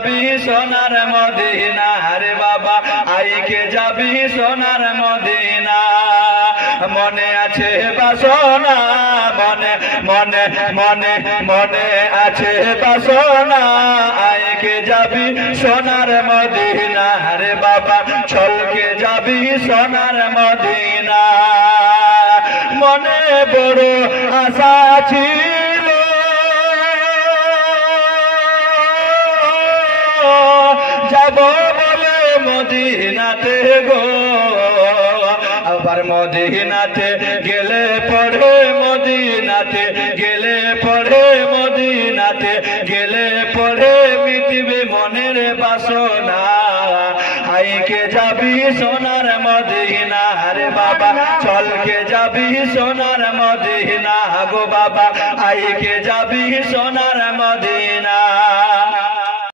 যাবি সোনার মদিনা রে বাবা আইকে যাবি সোনার মদিনা মনে আছে বাসনা মনে মনে মনে মনে আছে বাসনা আইকে যাবি সোনার মদিনা রে বাবা চলকে যাবি সোনার মদিনা মনে বড় আশা ছিল যাব বলে মদিনাতে গো আবার মদিনাতে গেলে পড়ে মদিনাতে গেলে পড়ে মদিনাতে গেলে পড়ে মিটবে মনের বাসনা আইকে যাবি সোনার মদিনা রে বাবা চলকে যাবি সোনার মদিনা গো বাবা আইকে যাবি সোনার মদিনা